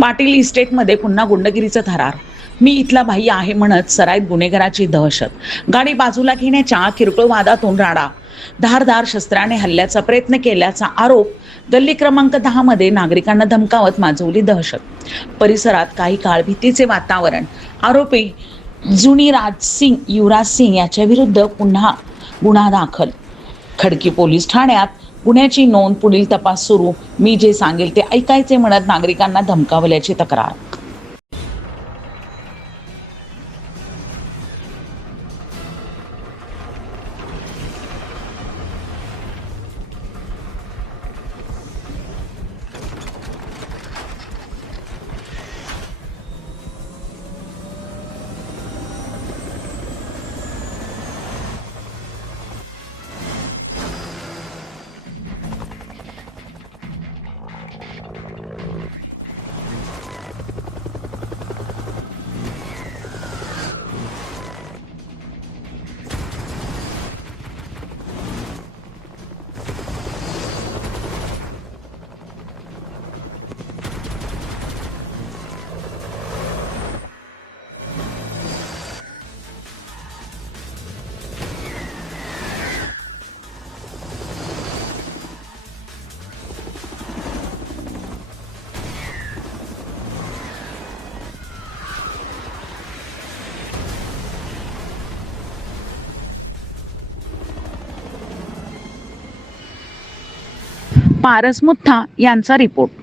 पाटील इस्टेटमध्ये पुन्हा गुंडगिरीचं थरार. मी इथला भाई आहे म्हणत सराईत गुन्हेगाराची दहशत. गाडी बाजूला घेण्याच्या किरकोळ वादातून राडा. धारदार शस्त्राने हल्ल्याचा प्रयत्न केल्याचा आरोप. गल्ली क्रमांक 10 मध्ये नागरिकांना धमकावत माजवली दहशत. परिसरात काही काळ भीतीचे वातावरण. आरोपी जुनीराज सिंग युवराज सिंग याच्या विरुद्ध पुन्हा गुन्हा दाखल. खडकी पोलीस ठाण्यात गुन्ह्याची नोंद. पुढील तपास सुरू. मी जे सांगेल ते ऐकायचे म्हणत नागरिकांना धमकावल्याची तक्रार. पारस मुथा यांचा रिपोर्ट.